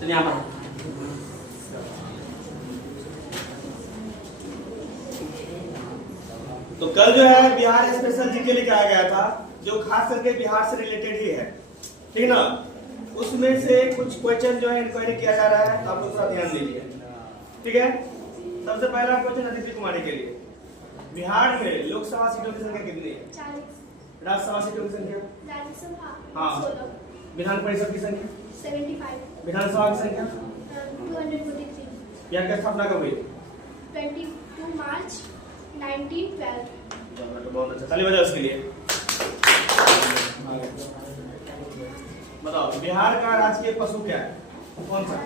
चलिए यहाँ पर तो कल जो है बिहार स्पेशल जीके लेके आया गया था, जो खास करके बिहार से रिलेटेड ही है, ठीक ना। उसमें से कुछ क्वेश्चन जो है इंक्वायरी किया जा रहा है, तो आप लोग थोड़ा ध्यान दीजिए, ठीक है। सबसे पहला क्वेश्चन अदिति कुमारी के लिए, बिहार में लोकसभा सीटों की संख्या कितनी है? 40। राज्यसभा सीटों की संख्या? राज्यसभा हाँ। 16। विधान परिषद की संख्या? 75। विधानसभा की संख्या? 243। बिहार की स्थापना कब हुई? 22 मार्च 1912। बहुत अच्छा, ताली बजाओ उसके लिए। बताओ बिहार का राजकीय पशु क्या है, कौन सा?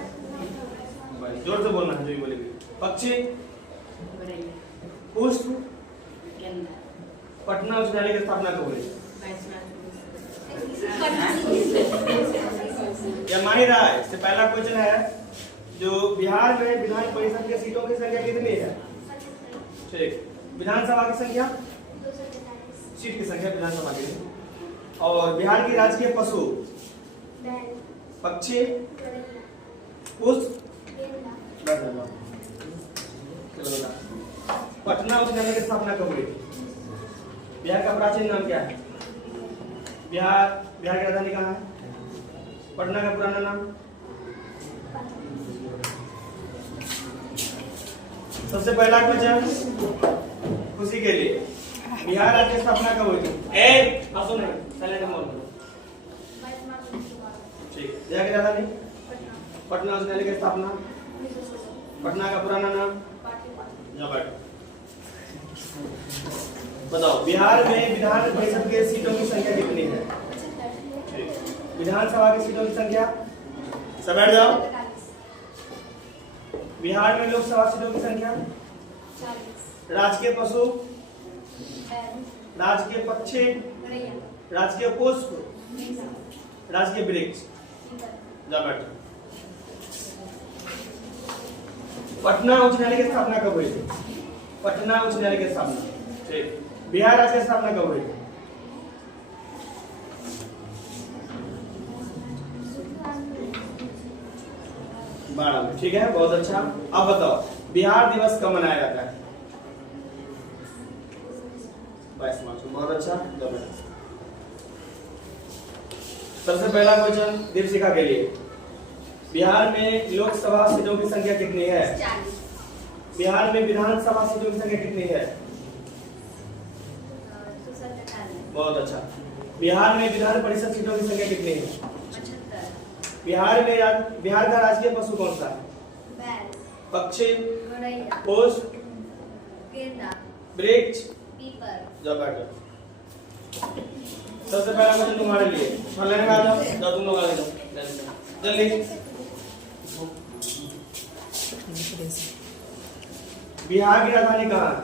जोर से बोलना है जो भी बोलेगी। पक्षी? पुष्प? पटना उच्च न्यायालय की स्थापना कब हुई? यह मान ही रहा है। इससे पहला क्वेश्चन है, जो बिहार में विधान परिषद के सीटों की संख्या कितनी है? ठीक। विधानसभा की संख्या? 243। सीट की संख्या विधानसभा की। और बिहार की राजकीय पशु? पक्षी? पुष्प? पटना उच्च न्यायालय की स्थापना कब हुई? बिहार का प्राचीन नाम क्या है? बिहार की राजधानी कहाँ है? पटना का पुराना नाम? सबसे पहला क्वेश्चन खुशी के लिए, बिहार राज्य की स्थापना कब हुई थी? साइलेंट मोड करो। ठीक। बिहार की राजधानी? पटना उच्च न्यायालय की स्थापना? पटना का पुराना नाम? बताओ बिहार में विधान परिषद के सीटों की संख्या कितनी है? विधानसभा की सीटों की संख्या? सब बैठ जाओ। बिहार में लोकसभा सीटों की संख्या? राजकीय पशु? राजकीय पक्षी? राजकीय पुष्प? राजकीय वृक्ष? जा बैठ। पटना उच्च न्यायालय की स्थापना कब हुई थी? पटना उच्च न्यायालय की स्थापना। ठीक। बिहार राज्य की स्थापना कब हुई थी? 12 में। ठीक है, बहुत अच्छा। अब बताओ बिहार दिवस कब मनाया जाता है? 22 मार्च को। बहुत अच्छा। सबसे पहला क्वेश्चन दीपशिखा के लिए, बिहार में लोकसभा सीटों की संख्या कितनी है? 40। बिहार में विधानसभा सीटों की संख्या कितनी है? 293। बहुत अच्छा। बिहार में विधान परिषद सीटों की संख्या कितनी है? 75। बिहार का राजकीय पशु कौन सा है? बैल। पक्षी? गौरैया। पुष्प? गेंदा। वृक्ष? पीपल। जब बैठो। सबसे पहला क्वेश्चन तुम्हारे लिए, लेने में आ जाओ। जाओ तुम लोग आगे जाओ जल्दी। बिहार की राजधानी कहाँ है?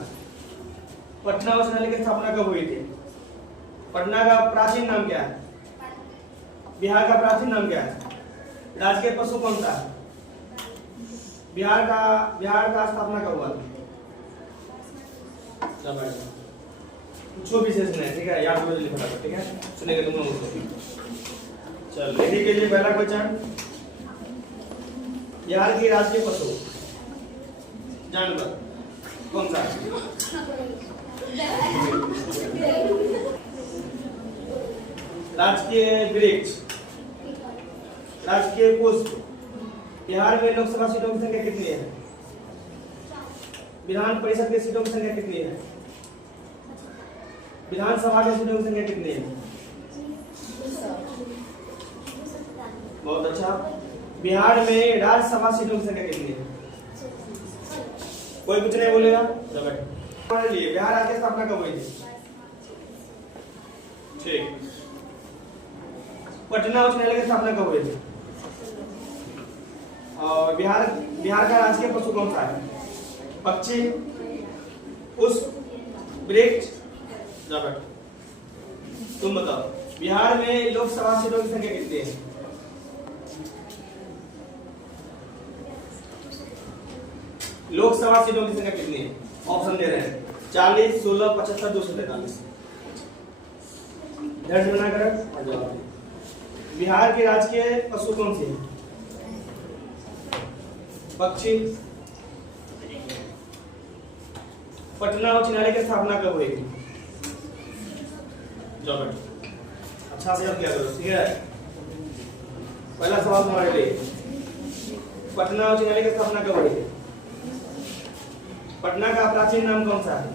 पटना उच्च न्यायालय की स्थापना कब हुई थी? पटना का प्राचीन नाम क्या है? बिहार का प्राचीन नाम क्या है? राजकीय पशु कौन सा है? बिहार का स्थापना कब हुआ था? कुछ विशेष नहीं, ठीक है, याद हो जल्दी फटाफट, ठीक है, सुनेंगे तुम लोग उसको। चल इसी के लिए पहला क्वेश्चन, बिहार की राजकीय पशु जानवर कौन सा है? राजकीय वृक्ष? राजकीय पुष्प? बिहार में लोकसभा सीटों की संख्या कितनी है? विधान परिषद की सीटों की संख्या कितनी है? विधानसभा की सीटों की संख्या कितनी है? बहुत अच्छा। बिहार में राज्यसभा सीटों की संख्या कितनी है? कोई कुछ नहीं बोलेगा। हमारे लिए बिहार राज्य की स्थापना कब हुई थी? ठीक। पटना उच्च न्यायालय की स्थापना कब हुई थी? और बिहार का राजकीय पशु कौन सा है? पक्षी? पुष्प? वृक्ष? तुम बताओ बिहार में लोकसभा सीटों की संख्या कितनी है? लोकसभा सीटों की संख्या कितनी है? ऑप्शन दे रहे हैं 40, 16, 75, 243। बना कर बिहार की राजकीय पशु कौन सी है? पक्षी। पटना उच्च न्यायालय की स्थापना कब हुई? जाओ बेटा, अच्छा से याद किया करो, ठीक है। पहला सवाल तुम्हारे लिए, पटना उच्च न्यायालय की स्थापना कब हुई? पटना का प्राचीन नाम कौन सा है?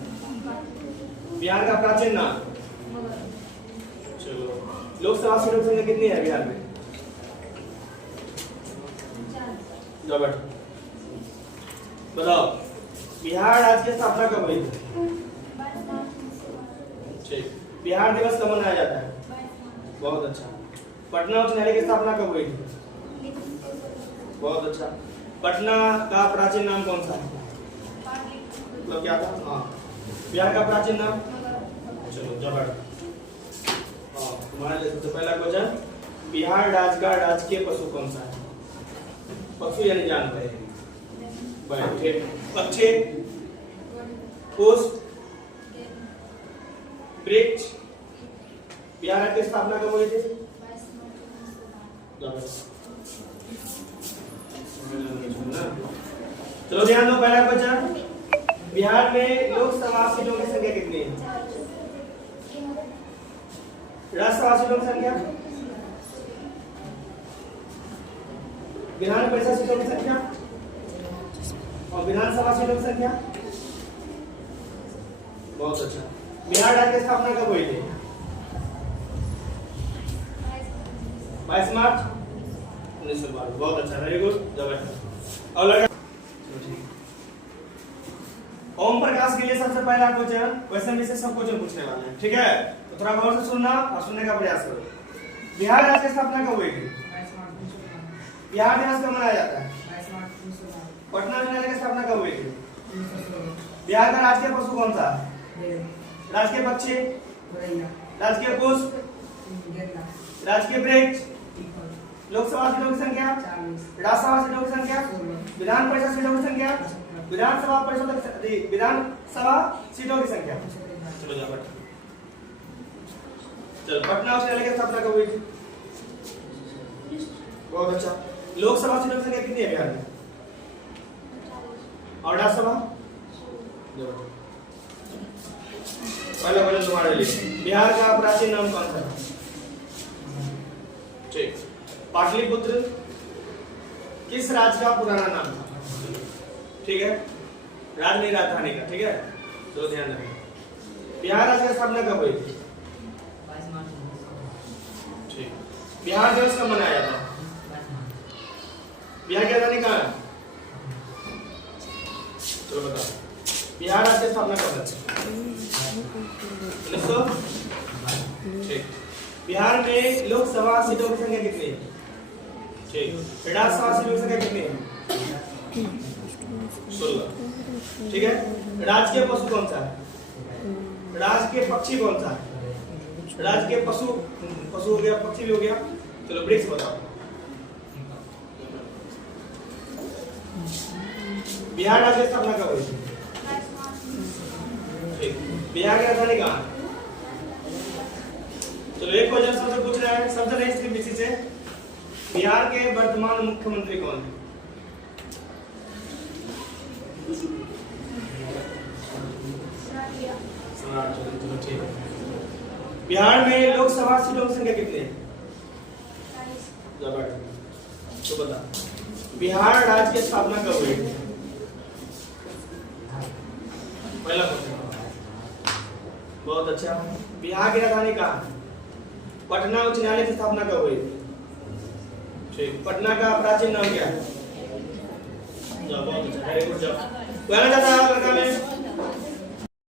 बिहार का प्राचीन नाम? चलो, लोकसभा सीटों की संख्या कितनी है बिहार में? जाओ बेटा, बताओ बिहार राज्य की स्थापना कब हुई? ठीक, बिहार दिवस कब मनाया जाता है? बहुत अच्छा। पटना उच्च न्यायालय की स्थापना कब हुई? बहुत अच्छा। पटना का प्राचीन नाम कौन सा है? मतलब क्या था? हाँ, बिहार का प्राचीन नाम? चलो जाओ बेटा, हाँ तुम्हारे लिए सबसे पहला क्वेश्चन, बिहार राज्य का राजकीय पशु कौन सा है? पशु यानी जानवर, बैठे, पक्षी, पुष्प, वृक्ष। बिहार राज्य की स्थापना कब हुई थी? चलो ध्यान दो, पहला क्वेश्चन, बिहार में लोकसभा सीटों की संख्या कितनी है? राज्यसभा सीटों की संख्या? विधान परिषद सीटों की संख्या और विधानसभा सीटों की संख्या? बहुत अच्छा। बिहार राज्य की स्थापना कब हुई थी? 22 मार्च 1912। बहुत अच्छा, वेरी गुड। जब और लगा ओम प्रकाश के लिए सबसे पहला क्वेश्चन में से सब क्वेश्चन पूछने वाले हैं, ठीक है? तो थोड़ा गौर से सुनना और सुनने का प्रयास करो। बिहार राज्य की स्थापना कब हुई थी? बिहार दिवस कब मनाया जाता है? पटना न्यायालय की स्थापना कब हुई थी? बिहार का राजकीय पशु कौन सा है? राजकीय पक्षी? राजकीय पुष्प? राजकीय वृक्ष? लोकसभा सीटों की संख्या? राज्यसभा सीटों की संख्या? विधान परिषद सीटों की संख्या? विधानसभा सीटों की संख्या? चलो जाओ बेटा, चलो पटना उच्च न्यायालय की स्थापना कब हुई थी? बहुत अच्छा। लोकसभा सीटों की संख्या कितनी है बिहार में? और राज्यसभा? पहला क्वेश्चन तुम्हारे लिए, बिहार का प्राचीन नाम कौन सा है? ठीक, पाटलिपुत्र किस राज्य का पुराना नाम था? ठीक है, राज्य नहीं राजधानी का, ठीक है? तो ध्यान रखना। बिहार राज्य की स्थापना कब हुई थी? ठीक, बिहार दिवस कब मनाया जाता है? बिहार की राजधानी कहाँ है? चलो बताओ, बिहार राज्य की स्थापना कब है? 1900। ठीक, बिहार में लोकसभा सीटों की संख्या कितनी है? ठीक, राज्यसभा सीटों की संख्या कितनी है? 16। ठीक है, राजकीय पशु कौन सा है? राजकीय पक्षी कौन सा है? राजकीय पशु हो गया, पक्षी भी हो गया। चलो वृक्ष बताओ। बिहार राज्य की स्थापना कब हुई थी? ठीक, बिहार की राजधानी कहाँ है? चलो एक क्वेश्चन सबसे पूछ रहा है, सबसे नहीं सिर्फ इसी से, बिहार के वर्तमान मुख्यमंत्री कौन है? चलो ठीक है, बिहार में लोकसभा सीटों की संख्या कितनी है? तो बता, बिहार राज्य की स्थापना कब हुई? पहला क्वेश्चन, बहुत अच्छा। बिहार की राजधानी कहाँ है? पटना उच्च न्यायालय की स्थापना कब हुई? ठीक, पटना का प्राचीन नाम क्या है? बहुत अच्छा, वेरी गुड जॉब।